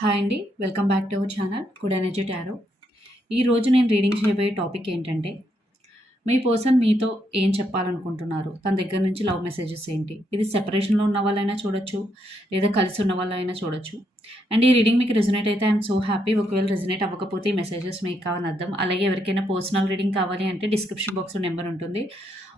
Hi అండి welcome back to our channel good energy tarot. ఈరోజు నేను రీడింగ్ చేయబోయే టాపిక్ ఏంటంటే మీ పర్సన్ మీతో ఏం చెప్పాలనుకుంటున్నారు? తన దగ్గర నుంచి లవ్ మెసేజెస్ ఏంటి? ఇది సెపరేషన్లో ఉన్న వాళ్ళైనా చూడొచ్చు లేదా కలిసి ఉన్న వాళ్ళైనా చూడొచ్చు. అండ్ ఈ రీడింగ్ మీకు రెజనేట్ అయితే ఐఎమ్ సో హ్యాపీ ఒకవేళ రెజనేట్ అవ్వకపోతే ఈ మెసేజెస్ మీకు కావాలని అర్థం. అలాగే ఎవరికైనా పర్సనల్ రీడింగ్ కావాలి అంటే డిస్క్రిప్షన్ బాక్స్లో నెంబర్ ఉంటుంది.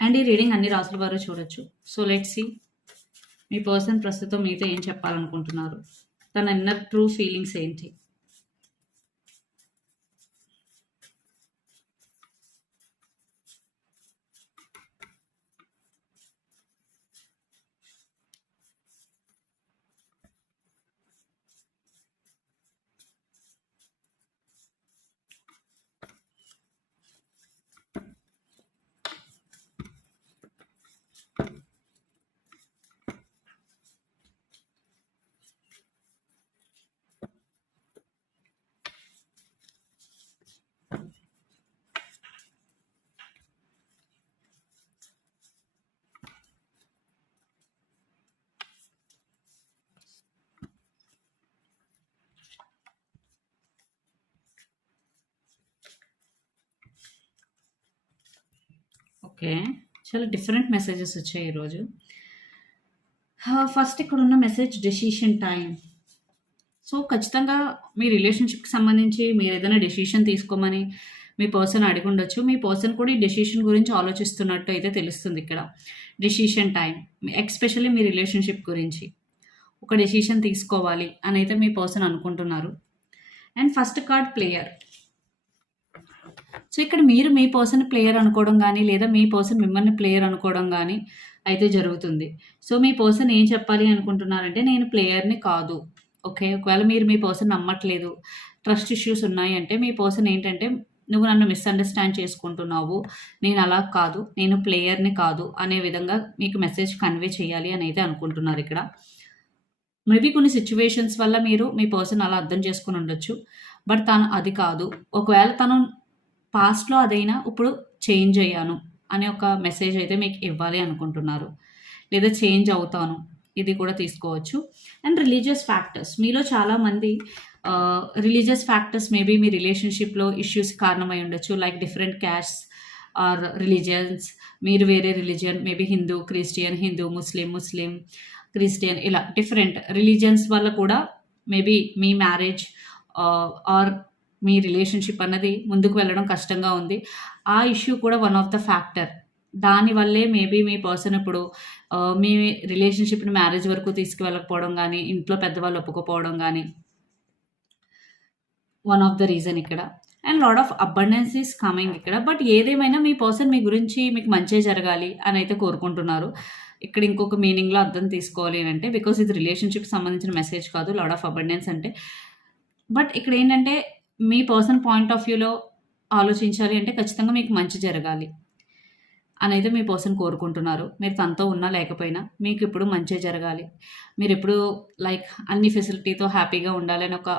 అండ్ ఈ రీడింగ్ అన్ని రాసుల వారు చూడొచ్చు. సో లెట్ సి మీ పర్సన్ ప్రస్తుతం మీతో ఏం చెప్పాలనుకుంటున్నారు? తన ఇన్నర్ ట్రూ ఫీలింగ్స్ ఏంటి? ఓకే. చాలా డిఫరెంట్ మెసేజెస్ వచ్చాయి ఈరోజు. ఫస్ట్ ఇక్కడ ఉన్న మెసేజ్ డెసిషన్ టైం సో ఖచ్చితంగా మీ రిలేషన్షిప్కి సంబంధించి మీరు ఏదైనా డెసిషన్ తీసుకోమని మీ పర్సన్ అడిగి ఉండొచ్చు మీ పర్సన్ కూడా ఈ డెసిషన్ గురించి ఆలోచిస్తున్నట్టు అయితే తెలుస్తుంది ఇక్కడ. డెసిషన్ టైం ఎక్స్పెషల్లీ మీ రిలేషన్షిప్ గురించి. ఒక డెసిషన్ తీసుకోవాలి అని అయితే మీ పర్సన్ అనుకుంటున్నారు. And first card player so ఇక్కడ మీరు మీ పర్సన్ ప్లేయర్ అనుకోవడం కానీ లేదా మీ పర్సన్ మిమ్మల్ని ప్లేయర్ అనుకోవడం కానీ అయితే జరుగుతుంది. సో మీ పర్సన్ ఏం చెప్పాలి అనుకుంటున్నారంటే నేను ప్లేయర్ని కాదు. ఓకే ఒకవేళ మీరు మీ పర్సన్ నమ్మట్లేదు ట్రస్ట్ ఇష్యూస్ ఉన్నాయి అంటే మీ పర్సన్ ఏంటంటే నువ్వు నన్ను మిస్అండర్స్టాండ్ చేసుకుంటున్నావు నేను అలా కాదు నేను ప్లేయర్ని కాదు అనే విధంగా మీకు మెసేజ్ కన్వే చేయాలి అని అయితే అనుకుంటున్నారు ఇక్కడ. మేబీ కొన్ని సిచ్యువేషన్స్ వల్ల మీరు మీ పర్సన్ అలా అర్థం చేసుకుని ఉండొచ్చు బట్ తను అది కాదు. ఒకవేళ తను పాస్ట్లో అదైనా ఇప్పుడు చేంజ్ అయ్యాను అనే ఒక మెసేజ్ అయితే మీకు ఇవ్వాలి అనుకుంటున్నారు. లేదా చేంజ్ అవుతాను. ఇది కూడా తీసుకోవచ్చు. అండ్ రిలీజియస్ ఫ్యాక్టర్స్ మీలో చాలామంది రిలీజియస్ ఫ్యాక్టర్స్ మేబీ మీ రిలేషన్షిప్లో ఇష్యూస్ కారణమై ఉండొచ్చు. Like different caste or religions మీరు వేరే religion maybe Hindu Christian Hindu Muslim Muslim Christian ఇలా డిఫరెంట్ రిలీజియన్స్ వల్ల కూడా మేబీ మీ మ్యారేజ్ ఆర్ మీ రిలేషన్షిప్ అన్నది ముందుకు వెళ్ళడం కష్టంగా ఉంది. ఆ ఇష్యూ కూడా వన్ ఆఫ్ ద ఫ్యాక్టర్. దానివల్లే మేబీ మీ పర్సన్ ఇప్పుడు మీ రిలేషన్షిప్ని మ్యారేజ్ వరకు తీసుకువెళ్ళకపోవడం కానీ ఇంట్లో పెద్దవాళ్ళు ఒప్పుకోపోవడం కానీ వన్ ఆఫ్ ద రీజన్ ఇక్కడ. And lot of abundance is coming ఇక్కడ. బట్ ఏదేమైనా మీ పర్సన్ మీ గురించి మీకు మంచి జరగాలి అని అయితే కోరుకుంటున్నారు. ఇక్కడ ఇంకొక మీనింగ్లో అర్థం తీసుకోవాలి అని అంటే బికాస్ ఇది రిలేషన్షిప్ సంబంధించిన మెసేజ్ కాదు లాడ్ ఆఫ్ అబండెన్స్ అంటే. బట్ ఇక్కడ ఏంటంటే మీ పర్సన్ పాయింట్ ఆఫ్ వ్యూలో ఆలోచించాలి అంటే ఖచ్చితంగా మీకు మంచి జరగాలి అనేది మీ పర్సన్ కోరుకుంటున్నారు. మీరు తనతో ఉన్నా లేకపోయినా మీకు ఇప్పుడు మంచి జరగాలి. మీరు ఎప్పుడు లైక్ అన్ని ఫెసిలిటీతో హ్యాపీగా ఉండాలని ఒక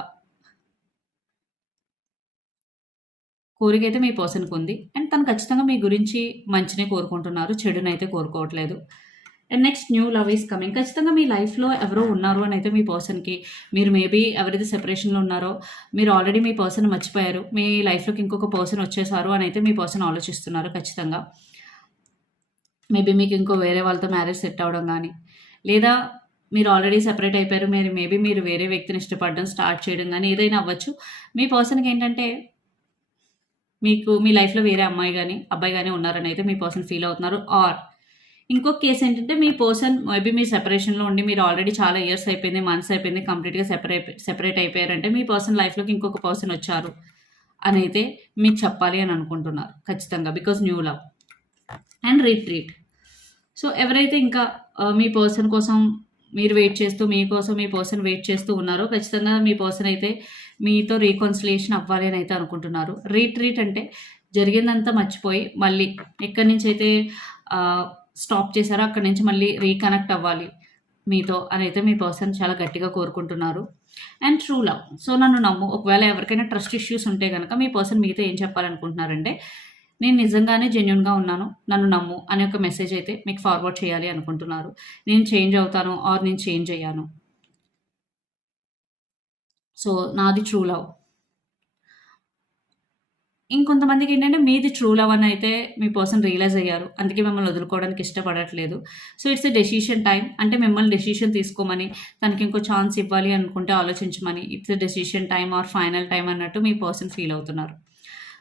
కోరిక అయితే మీ పర్సన్కి ఉంది. అండ్ తను ఖచ్చితంగా మీ గురించి మంచినే కోరుకుంటున్నారు. చెడునైతే కోరుకోవట్లేదు. And next new love is coming ఖచ్చితంగా మీ లైఫ్లో ఎవరో ఉన్నారు అని అయితే మీ పర్సన్కి మీరు మేబీ ఎవరైతే సెపరేషన్లో ఉన్నారో మీరు ఆల్రెడీ మీ పర్సన్ మర్చిపోయారు. మీ లైఫ్లోకి ఇంకొక పర్సన్ వచ్చేసారు అని అయితే మీ పర్సన్ ఆలోచిస్తున్నారు ఖచ్చితంగా. మేబీ మీకు ఇంకో వేరే వాళ్ళతో మ్యారేజ్ సెట్ అవ్వడం కానీ లేదా మీరు ఆల్రెడీ సెపరేట్ అయిపోయారు. మీరు మేబీ మీరు వేరే వ్యక్తిని ఇష్టపడడం స్టార్ట్ చేయడం కానీ ఏదైనా అవ్వచ్చు. మీ పర్సన్కి ఏంటంటే మీకు మీ లైఫ్లో వేరే అమ్మాయి కానీ అబ్బాయి కానీ ఉన్నారని అయితే మీ పర్సన్ ఫీల్ అవుతున్నారు. ఆర్ ఇంకొక కేసు ఏంటంటే మీ పర్సన్ మేబీ మీ సెపరేషన్లో ఉండి మీరు ఆల్రెడీ చాలా ఇయర్స్ అయిపోయింది మంత్స్ అయిపోయింది కంప్లీట్గా సెపరేట్ సెపరేట్ అయిపోయారంటే మీ పర్సన్ లైఫ్లోకి ఇంకొక పర్సన్ వచ్చారు అని అయితే మీకు చెప్పాలి అని అనుకుంటున్నారు ఖచ్చితంగా because new love and retreat so ఎవరైతే ఇంకా మీ పర్సన్ కోసం మీరు వెయిట్ చేస్తూ మీకోసం మీ పర్సన్ వెయిట్ చేస్తూ ఉన్నారో ఖచ్చితంగా మీ పర్సన్ అయితే మీతో రీకన్సిలేషన్ అవ్వాలి అని అయితే అనుకుంటున్నారు. రీట్రీట్ అంటే జరిగిందంతా మర్చిపోయి మళ్ళీ ఎక్కడి నుంచి అయితే స్టాప్ చేశారో అక్కడి నుంచి మళ్ళీ రీకనెక్ట్ అవ్వాలి. మీతో అని అయితే మీ పర్సన్ చాలా గట్టిగా కోరుకుంటున్నారు. అండ్ ట్రూ లవ్ సో నన్ను నమ్ము. ఒకవేళ ఎవరికైనా ట్రస్ట్ ఇష్యూస్ ఉంటే కనుక మీ పర్సన్ మీతో ఏం చెప్పాలనుకుంటున్నారంటే నేను నిజంగానే జెన్యున్గా ఉన్నాను. నన్ను నమ్ము అనే ఒక మెసేజ్ అయితే మీకు ఫార్వర్డ్ చేయాలి అనుకుంటున్నారు. నేను చేంజ్ అవుతాను ఆర్ నేను చేంజ్ అయ్యాను. సో నాది ట్రూ లవ్ ఇంకొంతమందికి ఏంటంటే మీది ట్రూ లవ్ అని అయితే మీ పర్సన్ రియలైజ్ అయ్యారు. అందుకే మిమ్మల్ని వదులుకోవడానికి ఇష్టపడట్లేదు. So it's a decision time అంటే మిమ్మల్ని డెసిషన్ తీసుకోమని తనకి ఇంకో ఛాన్స్ ఇవ్వాలి అనుకుంటే ఆలోచించమని it's a decision time or final time అన్నట్టు మీ పర్సన్ ఫీల్ అవుతున్నారు.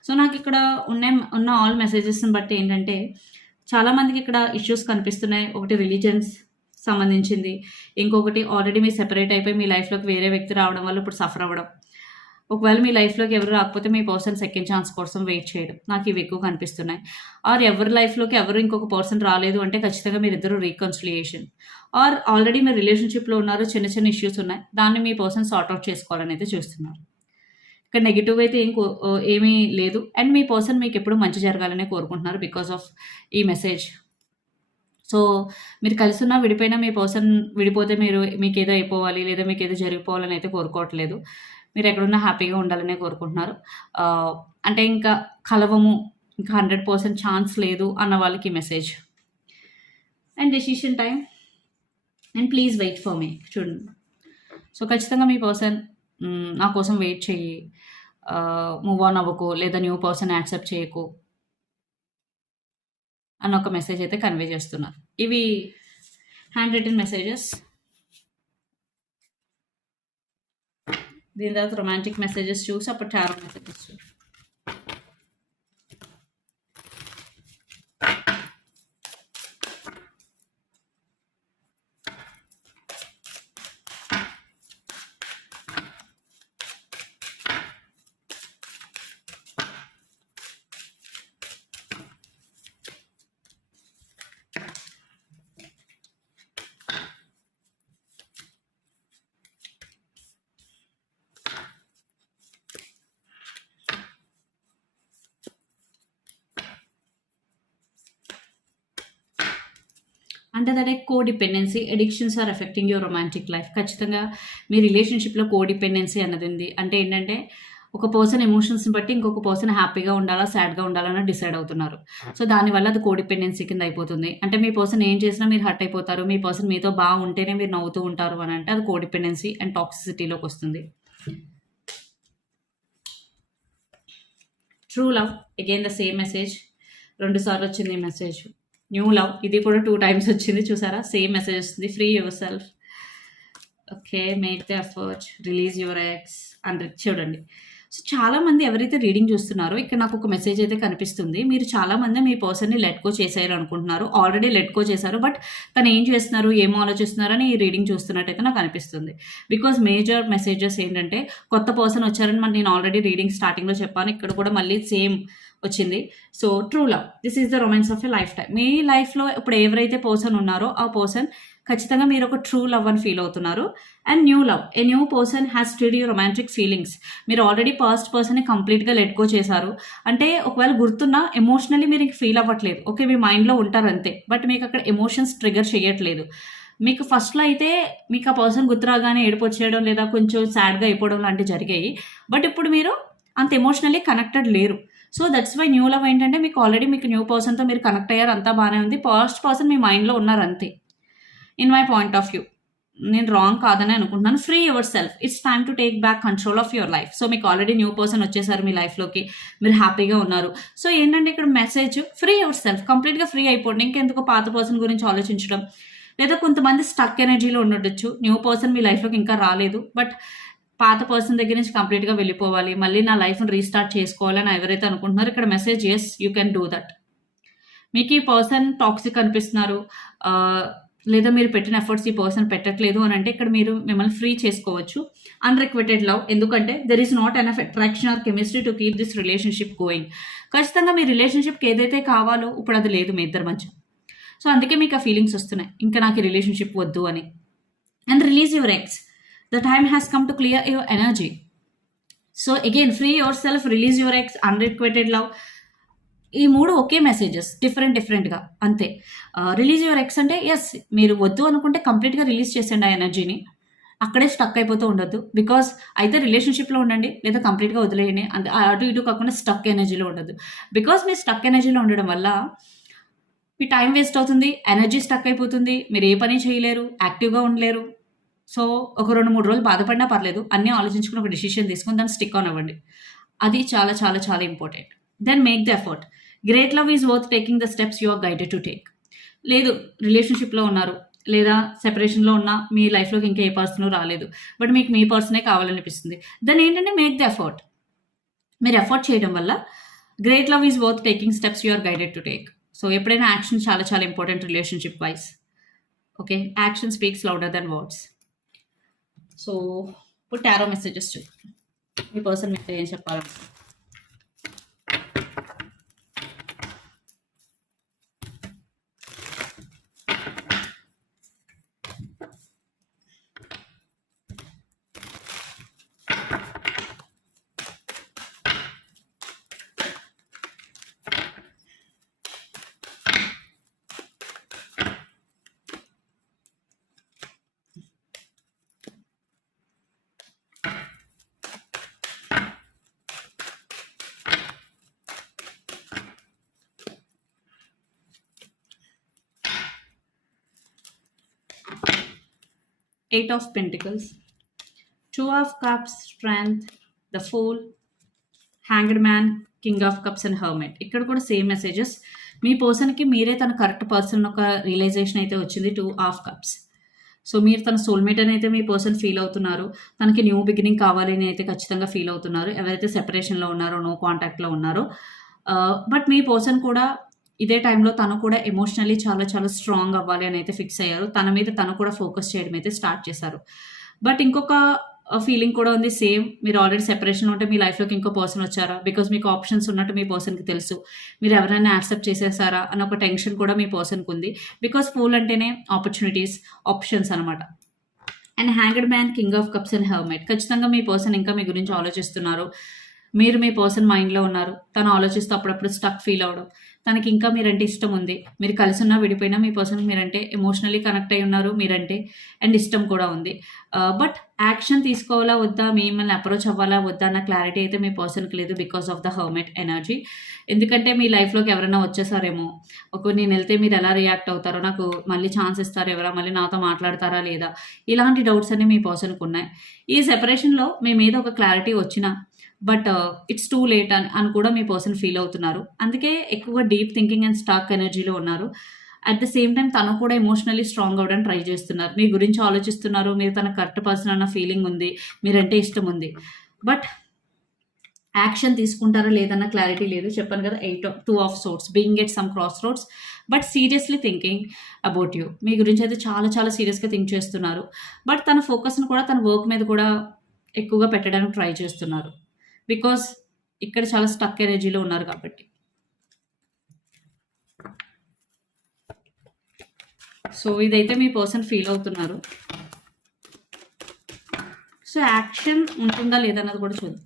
సో నాకు ఇక్కడ ఉన్న ఉన్న ఆల్ మెసేజెస్ని బట్టి ఏంటంటే చాలామందికి ఇక్కడ ఇష్యూస్ కనిపిస్తున్నాయి. ఒకటి రిలీజన్స్ సంబంధించింది. ఇంకొకటి ఆల్రెడీ మీరు సెపరేట్ అయిపోయి మీ లైఫ్లోకి వేరే వ్యక్తి రావడం వల్ల ఇప్పుడు సఫర్ అవ్వడం. ఒకవేళ మీ లైఫ్లోకి ఎవరు రాకపోతే మీ పర్సన్ సెకండ్ ఛాన్స్ కోసం వెయిట్ చేయడం. నాకు ఇవి ఎక్కువ కనిపిస్తున్నాయి. ఆర్ ఎవరి లైఫ్లోకి ఎవరు ఇంకొక పర్సన్ రాలేదు అంటే ఖచ్చితంగా మీరు ఇద్దరు రీకన్సిలియేషన్ ఆర్ ఆల్రెడీ మీరు రిలేషన్షిప్లో ఉన్నారు చిన్న చిన్న ఇష్యూస్ ఉన్నాయి. దాన్ని మీ పర్సన్ సార్ట్అవుట్ చేసుకోవాలని అయితే చూస్తున్నారు. ఇక్కడ నెగిటివ్ అయితే ఏం ఏమీ లేదు. అండ్ మీ పర్సన్ మీకు ఎప్పుడు మంచి జరగాలని కోరుకుంటున్నారు బికాస్ ఆఫ్ ఈ మెసేజ్ సో మీరు కలిసి ఉన్న విడిపోయినా మీ పర్సన్ విడిపోతే మీరు మీకు ఏదో అయిపోవాలి లేదా మీకు ఏదో జరిగిపోవాలని అయితే కోరుకోవట్లేదు. మీరు ఎక్కడున్నా హ్యాపీగా ఉండాలనే కోరుకుంటున్నారు. అంటే ఇంకా కలవము ఇంకా హండ్రెడ్ పర్సెంట్ ఛాన్స్ లేదు అన్న వాళ్ళకి message. And decision time and please wait for మీ చూడండి. సో ఖచ్చితంగా మీ పర్సన్ నా కోసం వెయిట్ చెయ్యి. మూవ్ ఆన్ అవ్వకు లేదా న్యూ పర్సన్ యాక్సెప్ట్ చేయకు అన్న ఒక మెసేజ్ అయితే కన్వే చేస్తున్నారు. ఇవి హ్యాండ్ రిటర్న్ మెసేజెస్ దీని తర్వాత రొమాంటిక్ మెసేజెస్ చూసి అప్పుడు టారో మెసేజెస్ చూసి అంటే that codependency addictions are affecting your romantic life ఖచ్చితంగా మీ రిలేషన్షిప్లో కో డిపెండెన్సీ అన్నది ఉంది. అంటే ఏంటంటే ఒక పర్సన్ ఎమోషన్స్ని బట్టి ఇంకొక పర్సన్ హ్యాపీగా ఉండాలా సాడ్గా ఉండాలని డిసైడ్ అవుతున్నారు. సో దానివల్ల అది కోడిపెండెన్సీ కింద అయిపోతుంది. అంటే మీ పర్సన్ ఏం చేసినా మీరు హర్ట్ అయిపోతారు. మీ పర్సన్ మీతో బాగుంటేనే మీరు నవ్వుతూ ఉంటారు అని అంటే అది కోడిపెండెన్సీ అండ్ టాక్సిసిటీలోకి వస్తుంది. True love again the same message రెండు సార్లు వచ్చింది ఈ మెసేజ్ న్యూ లవ్. ఇది కూడా టూ టైమ్స్ వచ్చింది చూసారా? సేమ్ మెసేజ్ వస్తుంది free yourself okay make the effort release your ex and చూడండి. సో చాలామంది ఎవరైతే రీడింగ్ చూస్తున్నారో ఇక్కడ నాకు ఒక మెసేజ్ అయితే కనిపిస్తుంది. మీరు చాలామంది మీ పర్సన్ని లెట్కో చేసేయాలి అనుకుంటున్నారు ఆల్రెడీ లెట్కో చేశారు బట్ తను ఏం చేస్తున్నారు ఏం ఆలోచిస్తున్నారు అని ఈ రీడింగ్ చూస్తున్నట్టయితే నాకు అనిపిస్తుంది. బికాజ్ మేజర్ మెసేజెస్ ఏంటంటే కొత్త పర్సన్ వచ్చారని మరి నేను ఆల్రెడీ రీడింగ్ స్టార్టింగ్లో చెప్పాను ఇక్కడ కూడా మళ్ళీ సేమ్ వచ్చింది. So true love this is the romance of a lifetime మీ లైఫ్లో ఇప్పుడు ఎవరైతే పర్సన్ ఉన్నారో ఆ పర్సన్ ఖచ్చితంగా మీరు ఒక ట్రూ లవ్ అని ఫీల్ అవుతున్నారు. And new love a new person has study you romantic feelings మీరు ఆల్రెడీ ఫస్ట్ పర్సన్ని కంప్లీట్గా లెట్కో చేశారు. అంటే ఒకవేళ గుర్తున్నా ఎమోషనలీ మీరు ఫీల్ అవ్వట్లేదు. ఓకే మీ మైండ్లో ఉంటారు అంతే. బట్ మీకు అక్కడ ఎమోషన్స్ ట్రిగర్ చేయట్లేదు. మీకు ఫస్ట్లో అయితే మీకు ఆ పర్సన్ గుర్తురాగానే ఏడిపొచ్చేయడం లేదా కొంచెం సాడ్గా అయిపోవడం లాంటివి జరిగాయి. బట్ ఇప్పుడు మీరు అంత ఎమోషనలీ కనెక్టెడ్ లేరు. So that's why new love ఏంటంటే మీకు ఆల్రెడీ మీకు న్యూ పర్సన్తో మీరు కనెక్ట్ అయ్యారు అంతా బాగానే ఉంది. ఫస్ట్ పర్సన్ మీ మైండ్లో ఉన్నారు అంతే. In my point of view నేను రాంగ్ కాదని అనుకుంటున్నాను. Free yourself it's time to take back control of your life so మీకు ఆల్రెడీ న్యూ పర్సన్ వచ్చేసారు మీ లైఫ్లోకి మీరు హ్యాపీగా ఉన్నారు. సో ఏంటంటే ఇక్కడ మెసేజ్ ఫ్రీ యువర్ సెల్ఫ్ కంప్లీట్గా ఫ్రీ అయిపోండి. ఇంకెందుకు పాత పర్సన్ గురించి ఆలోచించడం? లేదా కొంతమంది స్టక్ ఎనర్జీలో ఉండొచ్చు. న్యూ పర్సన్ మీ లైఫ్లోకి ఇంకా రాలేదు. బట్ పాత పర్సన్ దగ్గర నుంచి కంప్లీట్గా వెళ్ళిపోవాలి. మళ్ళీ నా లైఫ్ని రీస్టార్ట్ చేసుకోవాలని ఎవరైతే అనుకుంటున్నారో ఇక్కడ message yes you can do that మీకు ఈ పర్సన్ టాక్సిక్ అనిపిస్తున్నారు. లేదా మీరు పెట్టిన ఎఫర్ట్స్ ఈ పర్సన్ పెట్టట్లేదు అని అంటే ఇక్కడ మీరు మిమ్మల్ని ఫ్రీ చేసుకోవచ్చు. అన్రిక్వెటెడ్ లవ్ ఎందుకంటే there is not an attraction or chemistry to keep this relationship going ఖచ్చితంగా మీ రిలేషన్షిప్కి ఏదైతే కావాలో ఇప్పుడు అది లేదు మీ ఇద్దరి మధ్య. సో అందుకే మీకు ఆ ఫీలింగ్స్ వస్తున్నాయి. ఇంకా నాకు రిలేషన్షిప్ వద్దు అని. And release your ex the time has come to clear your energy so again free yourself release your ex unrequited love ఈ మూడు ఒకే మెసేజెస్ డిఫరెంట్ డిఫరెంట్గా అంతే. రిలీజ్ యువర్ ఎక్స్ అంటే ఎస్ మీరు వద్దు అనుకుంటే కంప్లీట్గా రిలీజ్ చేసేయండి ఆ ఎనర్జీని అక్కడే స్టక్ అయిపోతూ ఉండొద్దు. బికాస్ అయితే రిలేషన్షిప్లో ఉండండి లేదా కంప్లీట్గా వదిలేయండి. అంతే అటు ఇటు కాకుండా స్టక్ ఎనర్జీలో ఉండదు బికాస్ మీరు స్టక్ ఎనర్జీలో ఉండడం వల్ల మీ టైం వేస్ట్ అవుతుంది ఎనర్జీ స్టక్ అయిపోతుంది మీరు ఏ పని చేయలేరు యాక్టివ్గా ఉండలేరు. సో ఒక రెండు మూడు రోజులు బాధపడినా పర్లేదు అన్నీ ఆలోచించుకుని ఒక డిసిషన్ తీసుకుని దాన్ని స్టిక్ ఆన్ అవ్వండి. అది చాలా చాలా చాలా important then make the effort great love is worth taking the steps you are guided to take లేదు రిలేషన్షిప్లో ఉన్నారు లేదా సెపరేషన్లో ఉన్న మీ లైఫ్లోకి ఇంకా ఏ పర్సన్ రాలేదు బట్ మీకు మీ పర్సనే కావాలనిపిస్తుంది. దాని ఏంటంటే మేక్ ద ఎఫర్ట్ మీరు ఎఫర్ట్ చేయడం వల్ల great love is worth taking steps you are guided to take so ఎప్పుడైనా యాక్షన్ చాలా చాలా important relationship wise okay action speaks louder than words so ఇప్పుడు టారో మెసేజెస్ మీ పర్సన్ మీకు ఏం చెప్పాలంటే eight of pentacles two of cups strength the fool hanged man king of cups and hermit ఇక్కడ కూడా సేమ్ మెసేజెస్ మీ పర్సన్కి మీరే తన కరెక్ట్ పర్సన్ ఒక రియలైజేషన్ అయితే వచ్చింది టూ ఆఫ్ కప్స్ సో మీరు తన సోల్మేట్ అని అయితే మీ పర్సన్ ఫీల్ అవుతున్నారు. తనకి న్యూ బిగినింగ్ కావాలని అయితే ఖచ్చితంగా ఫీల్ అవుతున్నారు. ఎవరైతే సెపరేషన్లో ఉన్నారో నో కాంటాక్ట్లో ఉన్నారో. Uh, బట్ మీ పర్సన్ కూడా ఇదే టైంలో తను కూడా ఎమోషనల్లీ చాలా చాలా స్ట్రాంగ్ అవ్వాలి అని అయితే ఫిక్స్ అయ్యారు. తన మీద తను కూడా ఫోకస్ చేయడం అయితే స్టార్ట్ చేశారు. బట్ ఇంకొక ఫీలింగ్ కూడా ఉంది. సేమ్ మీరు ఆల్రెడీ సెపరేషన్ ఉంటే మీ లైఫ్లోకి ఇంకో పర్సన్ వచ్చారా? బికాస్ మీకు ఆప్షన్స్ ఉన్నట్టు మీ పర్సన్కి తెలుసు. మీరు ఎవరైనా యాక్సెప్ట్ చేసేసారా? అని ఒక టెన్షన్ కూడా మీ పర్సన్కి ఉంది. బికాస్ ఫూల్ అంటేనే ఆపర్చునిటీస్ ఆప్షన్స్ అనమాట and hanged man king of cups and hermit ఖచ్చితంగా మీ పర్సన్ ఇంకా మీ గురించి ఆలోచిస్తున్నారు. మీరు మీ పర్సన్ మైండ్లో ఉన్నారు. తను ఆలోచిస్తూ అప్పుడప్పుడు స్టక్ ఫీల్ అవ్వడం తనకి ఇంకా మీరంటే ఇష్టం ఉంది. మీరు కలిసి ఉన్నా విడిపోయినా మీ పర్సన్ మీరంటే ఎమోషనలీ కనెక్ట్ అయి ఉన్నారు మీరంటే అండ్ ఇష్టం కూడా ఉంది. బట్ యాక్షన్ తీసుకోవాలా వద్దా? మిమ్మల్ని అప్రోచ్ అవ్వాలా వద్దా? అన్న క్లారిటీ అయితే మీ పర్సన్కి లేదు because of the hermit energy. ఎందుకంటే మీ లైఫ్లోకి ఎవరైనా వచ్చేసారేమో. ఒక నేను వెళ్తే మీరు ఎలా రియాక్ట్ అవుతారో నాకు మళ్ళీ ఛాన్స్ ఇస్తారు ఎవరా? మళ్ళీ నాతో మాట్లాడతారా లేదా? ఇలాంటి డౌట్స్ అన్ని మీ పర్సన్కి ఉన్నాయి. ఈ సెపరేషన్లో మీ మీద ఒక క్లారిటీ వచ్చినా బట్ ఇట్స్ టూ లేట్ అని అని కూడా మీ పర్సన్ ఫీల్ అవుతున్నారు. అందుకే ఎక్కువగా డీప్ థింకింగ్ అండ్ స్టాక్ ఎనర్జీలో ఉన్నారు. అట్ ద సేమ్ టైం తను కూడా ఎమోషనలీ స్ట్రాంగ్ అవ్వడానికి ట్రై చేస్తున్నారు. మీ గురించి ఆలోచిస్తున్నారు. మీరు తన కరెక్ట్ పర్సన్ అన్న ఫీలింగ్ ఉంది. మీరంటే ఇష్టం ఉంది. బట్ యాక్షన్ తీసుకుంటారా లేదన్న క్లారిటీ లేదు. చెప్పాను కదా eight two of swords being at some crossroads but seriously thinking about you మీ గురించి అయితే చాలా చాలా సీరియస్గా థింక్ చేస్తున్నారు. బట్ తన ఫోకస్ని కూడా తన వర్క్ మీద కూడా ఎక్కువగా పెట్టడానికి ట్రై చేస్తున్నారు. బికాస్ ఇక్కడ చాలా స్టక్ ఎనర్జీలో ఉన్నారు కాబట్టి. సో ఇదైతే మీ పర్సన్ ఫీల్ అవుతున్నారు. సో యాక్షన్ ఉంటుందా లేదన్నది కూడా చూద్దాం.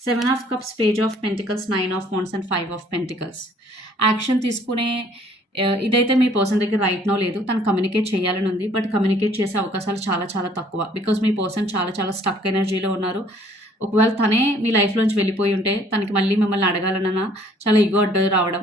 Seven of cups page of pentacles nine of wands and five of pentacles action తీసుకునే ఇదైతే మీ పర్సన్ దగ్గర రైట్ నో లేదు. తను కమ్యూనికేట్ చేయాలని ఉంది. బట్ కమ్యూనికేట్ చేసే అవకాశాలు చాలా చాలా తక్కువ. బికాస్ మీ పర్సన్ చాలా చాలా స్టక్ ఎనర్జీలో ఉన్నారు. ఒకవేళ తనే మీ లైఫ్లోంచి వెళ్ళిపోయి ఉంటే తనకి మళ్ళీ మిమ్మల్ని అడగాలన్నా చాలా ఇగో అడ్డు రావడం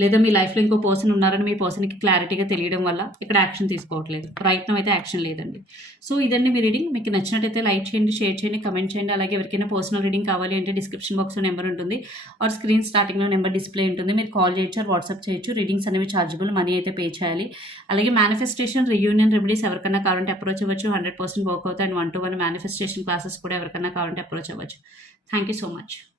లేదా మీ లైఫ్లో ఇంకో పర్సన్ ఉన్నారని మీ పర్సన్కి క్లారిటీగా తెలియడం వల్ల ఇక్కడ యాక్షన్ తీసుకోవట్లేదు. ప్రయత్నం అయితే యాక్షన్ లేదండి. సో ఇదండి మీ రీడింగ్. మీకు నచ్చినట్టయితే లైక్ చేయండి షేర్ చేయండి కమెంట్ చేయండి. అలాగే ఎవరికైనా పర్సనల్ రీడింగ్ కావాలి అంటే డిస్క్రిప్షన్ బాక్స్లో నెంబర్ ఉంటుంది. ఆర్ స్క్రీన్ స్టార్టింగ్లో నెంబర్ డిస్ప్లే ఉంటుంది. మీరు కాల్ చేయొచ్చు వాట్సాప్ చేయొచ్చు. రీడింగ్స్ అనేవి ఛార్జబుల్ మనీ అయితే పే చేయాలి. అలాగే మేనిఫెస్టేషన్ రియూనియన్ రెమెడీస్ ఎవరికైనా కావాలంటే అప్రోచ్ అవ్వచ్చు. హండ్రెడ్ పర్సెంట్ వర్క్ అవుతాయి. And one to one manifestation classes కూడా ఎవరికైనా కావాలంటే అప్రోచ్ అవ్వచ్చు. Thank you so much